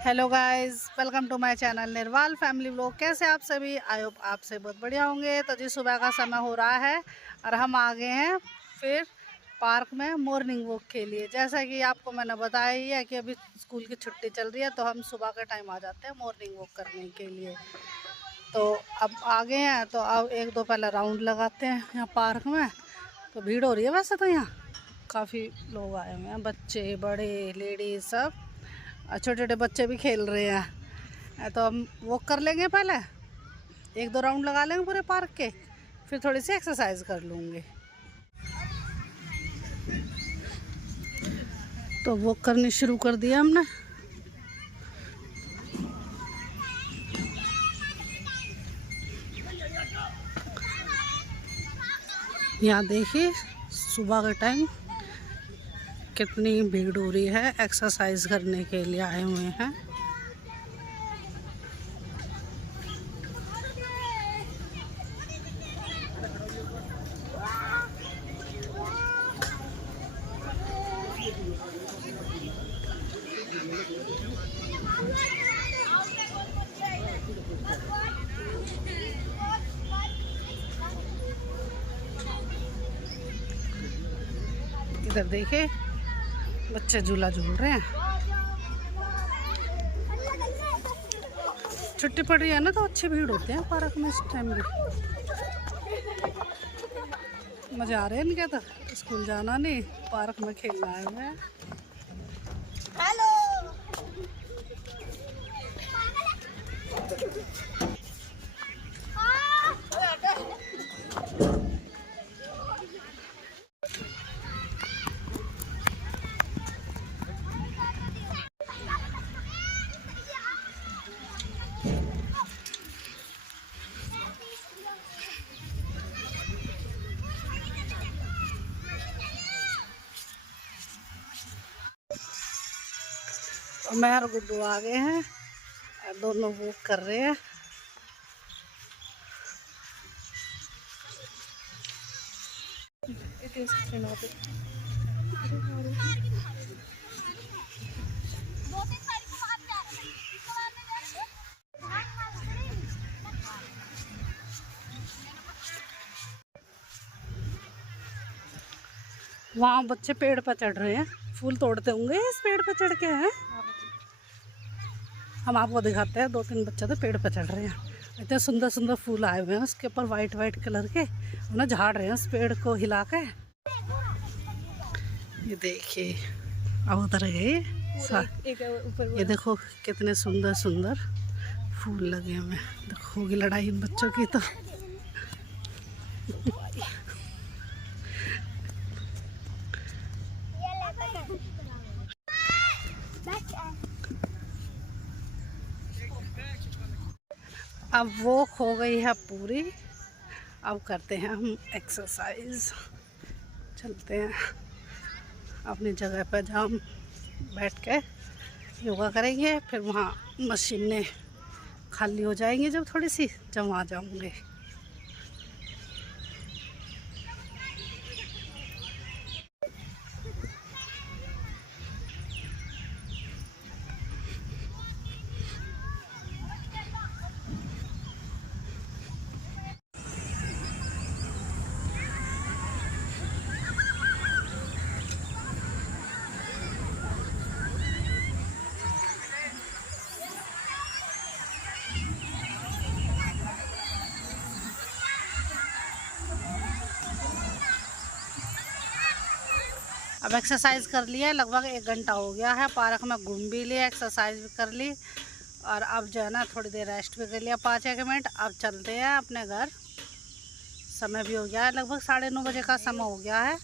Hello guys, welcome to my channel Nirwal family vlog. कैसे आप सभी? आई होप आप से बहुत बढ़िया होंगे। तो जी सुबह का समय हो रहा है और हम आ गए हैं फिर पार्क में मॉर्निंग वॉक के लिए। जैसा कि आपको मैंने बताया ही है कि अभी स्कूल की छुट्टी चल रही है, तो हम सुबह के टाइम आ जाते हैं मॉर्निंग वॉक करने के लिए। तो अब आ गए हैं, तो अब एक दो पहले राउंड लगाते हैं यहाँ पार्क में। तो भीड़ हो रही है वैसे तो यहाँ काफ़ी लोग आए हुए हैं, बच्चे बड़े लेडीज सब, छोटे छोटे बच्चे भी खेल रहे हैं। तो हम वॉक कर लेंगे, पहले एक दो राउंड लगा लेंगे पूरे पार्क के, फिर थोड़ी सी एक्सरसाइज कर लूँगी। तो वॉक करनी शुरू कर दिया हमने। यहाँ देखिए सुबह के टाइम कितनी भीड़ हो रही है, एक्सरसाइज करने के लिए आए हुए हैं। इधर देखिए बच्चे झूला झूल रहे हैं। छुट्टी पड़ रही है ना, तो अच्छी भीड़ होती है पार्क में इस टाइम भी। मज़े आ रहे हैं इनके, तो स्कूल जाना नहीं, पार्क में खेलना आए हुए हैं। हेलो। मैं और गुड्डू आ गए हैं, दोनों वॉक कर रहे हैं। वहाँ बच्चे पेड़ पर चढ़ रहे हैं, फूल तोड़ते होंगे इस पेड़ पर चढ़ के हैं। हम आपको दिखाते हैं, दो तीन बच्चे तो पेड़ पर चढ़ रहे हैं। इतने सुंदर सुंदर फूल आए हुए हैं, उसके ऊपर वाइट वाइट कलर के, उन्हें झाड़ रहे हैं उस पेड़ को हिला के। ये देखिए अब उतर गए। ये देखो कितने सुंदर सुंदर फूल लगे हुए हैं। देखो होगी लड़ाई इन बच्चों की तो। अब वो हो गई है पूरी, अब करते हैं हम एक्सरसाइज। चलते हैं अपनी जगह पर, जहाँ हम बैठ के योगा करेंगे, फिर वहाँ मशीनें खाली हो जाएंगी जब थोड़ी सी, जब वहाँ जाऊँगे। अब एक्सरसाइज कर लिया, लगभग 1 घंटा हो गया है। पार्क में घूम भी लिया, एक्सरसाइज भी कर ली, और अब जो है ना थोड़ी देर रेस्ट भी कर लिया 5-1 मिनट। अब चलते हैं अपने घर, समय भी हो गया है, लगभग 9:30 बजे का समय हो गया है।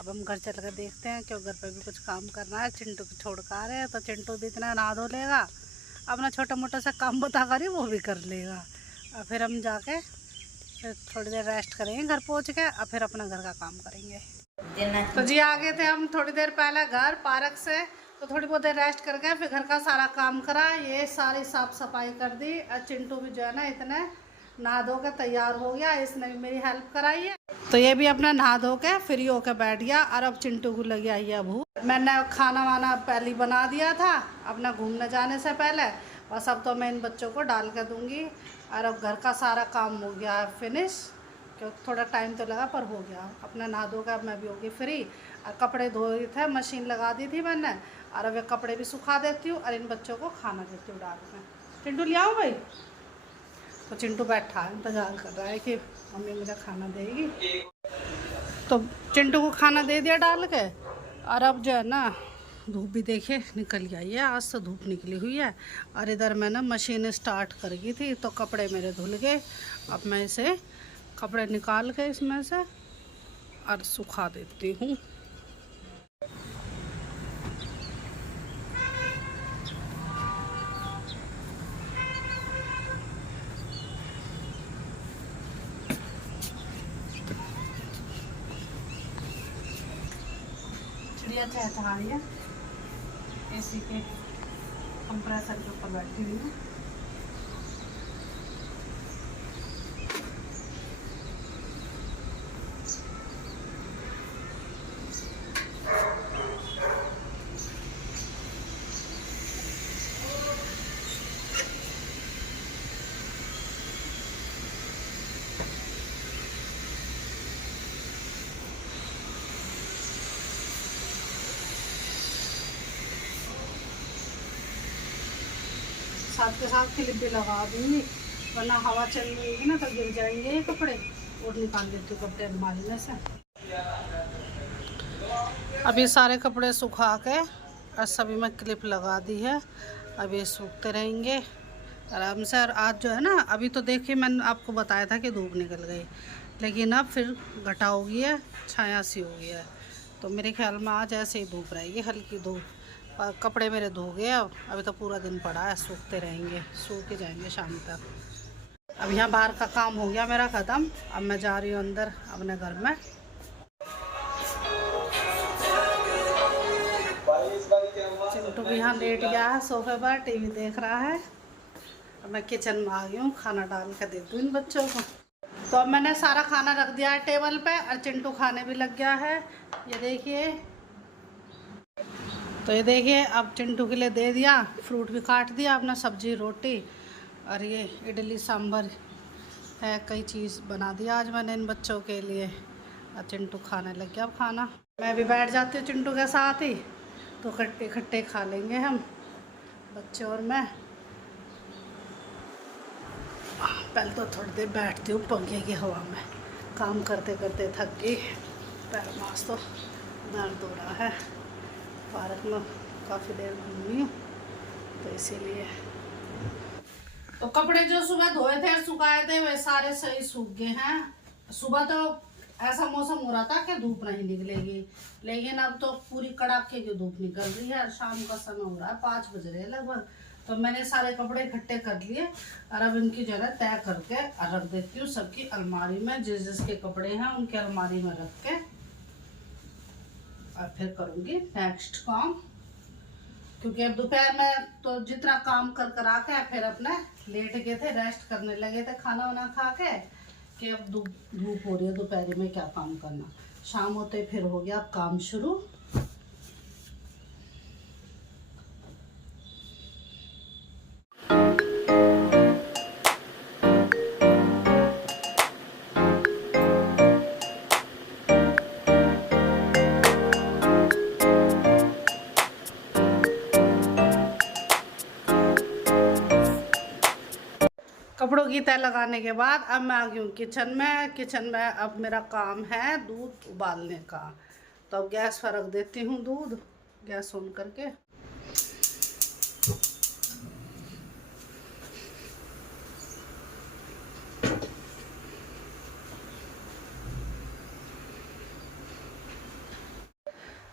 अब हम घर चल कर देखते हैं, क्यों घर पर भी कुछ काम करना है। चिंटू को छोड़ कर आ रहे हैं, तो चिंटू भी इतना नहा धो लेगा, अपना छोटा मोटा सा काम बता कर ही वो भी कर लेगा। और फिर हम जाके फिर थोड़ी देर रेस्ट करेंगे घर पहुँच के, और फिर अपना घर का काम करेंगे। तो जी आ गए थे हम थोड़ी देर पहले घर पार्क से, तो थोड़ी बहुत देर रेस्ट करके फिर घर का सारा काम करा, ये सारी साफ सफाई कर दी। और चिंटू भी जो है ना इतने नहा धो के तैयार हो गया, इसने भी मेरी हेल्प कराई है। तो ये भी अपना नहा धो के फ्री होके बैठ गया। और अब चिंटू को लगी आई है भूख। मैंने खाना वाना पहले बना दिया था अपना घूमने जाने से पहले, बस अब तो मैं इन बच्चों को डाल कर दूँगी। और अब घर का सारा काम हो गया है फिनिश, क्योंकि थोड़ा टाइम तो लगा पर हो गया। अपना नहा धो के अब मैं भी होगी फ्री। और कपड़े धोए थे, मशीन लगा दी थी मैंने, और अब ये कपड़े भी सुखा देती हूँ और इन बच्चों को खाना देती हूँ डाल के। चिंटू ले आओ भाई। तो चिंटू बैठा है, इंतज़ार कर रहा है कि मम्मी मुझे खाना देगी। तो चिंटू को खाना दे दिया डाल के। और अब जो है ना धूप भी देखे निकल आई है, आज तो धूप निकली हुई है। और इधर मैंने मशीन स्टार्ट कर गई थी तो कपड़े मेरे धुल गए। अब मैं इसे कपड़े निकाल के इसमें से और सुखा देती हूँ। चिड़िया चहचहा रही है, एसी के कंप्रेसर के ऊपर बैठी हुई है। साथ के साथ क्लिप भी लगा दूँगी, वरना हवा चल रही ना तो गिर जाएंगे ये कपड़े। और निकाल देती हूँ कपड़े अलमारी में से। अभी सारे कपड़े सुखा के और सभी में क्लिप लगा दी है। अभी सूखते रहेंगे आराम से। और आज जो है ना, अभी तो देखिए मैंने आपको बताया था कि धूप निकल गई, लेकिन अब फिर घटा हो गई है, छाया सी हो गई है। तो मेरे ख्याल में आज ऐसे ही धूप रहेगी, हल्की धूप। और कपड़े मेरे धो गए, अब अभी तो पूरा दिन पड़ा है, सूखते रहेंगे, सूख के जाएंगे शाम तक। अब यहाँ बाहर का काम हो गया मेरा ख़त्म। अब मैं जा रही हूँ अंदर अपने घर में। चिंटू भी यहाँ लेट गया है सोफे पर, टीवी देख रहा है। अब मैं किचन में आ गई हूँ, खाना डाल कर दे दूँ इन बच्चों को। तो अब मैंने सारा खाना रख दिया है टेबल पे और चिंटू खाने भी लग गया है। ये देखिए, तो ये देखिए अब चिंटू के लिए दे दिया, फ्रूट भी काट दिया, अपना सब्जी रोटी और ये इडली सांभर है, कई चीज़ बना दिया आज मैंने इन बच्चों के लिए। और चिंटू खाने लग गया अब खाना। मैं भी बैठ जाती हूँ चिंटू के साथ ही, तो इकट्ठे खा लेंगे हम बच्चे और मैं। पहले तो थोड़ी देर बैठती हूँ पंखे की हवा में, काम करते करते थक गई, पैर मास तो दर्द हो रहा है। पार्क में काफ़ी देर घूमी हूँ तो इसीलिए। तो कपड़े जो सुबह धोए थे सुखाए थे वे सारे सही सूख गए हैं। सुबह तो ऐसा मौसम हो रहा था कि धूप नहीं निकलेगी, लेकिन अब तो पूरी कड़ाके की धूप निकल रही है। शाम का समय हो रहा है, 5 बज रहे हैं लगभग। तो मैंने सारे कपड़े इकट्ठे कर लिए और अब इनकी जगह तय करके रख देती हूँ सबकी अलमारी में। जिस जिसके कपड़े हैं उनके अलमारी में रख के और फिर करूँगी नेक्स्ट काम। क्योंकि अब दोपहर में तो जितना काम कर आके फिर अपने लेट गए थे, रेस्ट करने लगे थे खाना वाना खा के, कि अब धूप हो रही है, दोपहर में क्या काम करना। शाम होते फिर हो गया अब काम शुरू। कपड़ों की तय लगाने के बाद अब मैं आ गई हूँ किचन में। किचन में अब मेरा काम है दूध उबालने का। तो अब गैस पर रख देती हूँ दूध, गैस ऑन करके।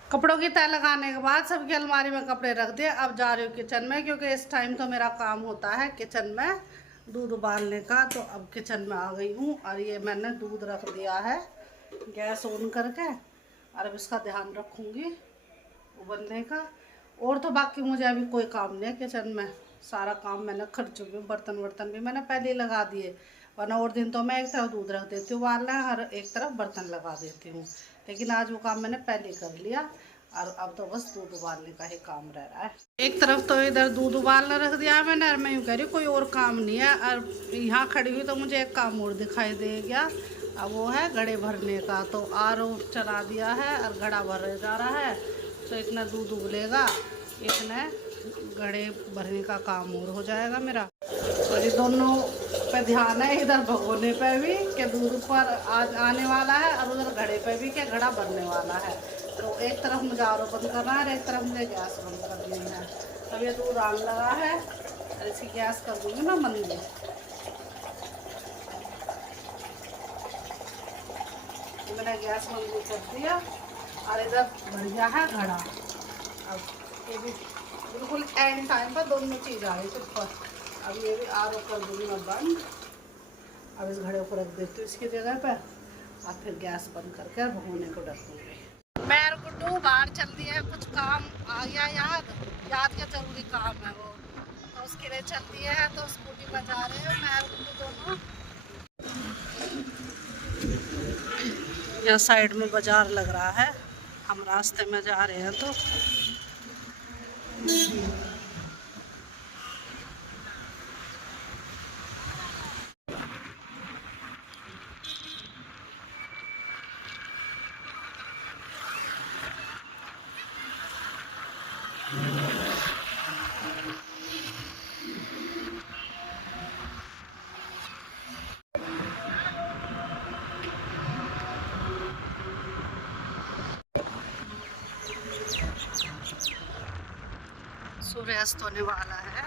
कपड़ों की तय लगाने के बाद सबकी अलमारी में कपड़े रख दिए। अब जा रही हूँ किचन में, क्योंकि इस टाइम तो मेरा काम होता है किचन में दूध उबालने का। तो अब किचन में आ गई हूँ और ये मैंने दूध रख दिया है गैस ऑन करके। और अब इसका ध्यान रखूँगी उबलने का। और तो बाकी मुझे अभी कोई काम नहीं है किचन में, सारा काम मैंने कर चुकी हूँ। बर्तन वर्तन भी मैंने पहले ही लगा दिए, वरना और दिन तो मैं एक तरफ दूध रख देती हूँ उबालना, हर एक तरफ बर्तन लगा देती हूँ। लेकिन आज वो काम मैंने पहले कर लिया और अब तो बस दूध उबालने का ही काम रह रहा है। एक तरफ तो इधर दूध उबालना रख दिया है मैंने, और मैं यूँ कह रही कोई और काम नहीं है। और यहाँ खड़ी हुई तो मुझे एक काम और दिखाई दे गया, अब वो है घड़े भरने का। तो आर.ओ. चला दिया है और घड़ा भर जा रहा है, तो इतना दूध उबलेगा, इतने घड़े भरने का काम और हो जाएगा मेरा। तो ये दोनों पे ध्यान है, इधर भगोने पे भी कि दूध ऊपर आने वाला है और उधर घड़े पे भी कि घड़ा भरने वाला है। तो एक तरफ मुझे आर.ओ. बंद करना है और एक तरफ मुझे गैस बंद कर देनी है। अब ये दूध आने लगा है और इसकी गैस कर दूँगी मैं मंदी। मैंने गैस मंदी कर दिया और इधर भर गया है घड़ा। अब ये भी बिल्कुल एंड टाइम पर दोनों चीज़ आ रही है ऊपर। अब ये भी आर.ओ. कर दूँगी मैं बंद। अब इस घड़े को रख देती हूँ इसकी जगह पर और फिर गैस बंद करके भगोने को रख दूँगी। मैं और गुड्डू बाहर चल दिया है, कुछ काम आ गया याद का जरूरी काम है वो, तो उसके लिए चल दिया है। तो स्कूटी पर जा रहे हैं मैं और गुड्डू दोनों। यहाँ साइड में बाजार लग रहा है, हम रास्ते में जा रहे हैं। तो सूर्यास्त होने वाला है।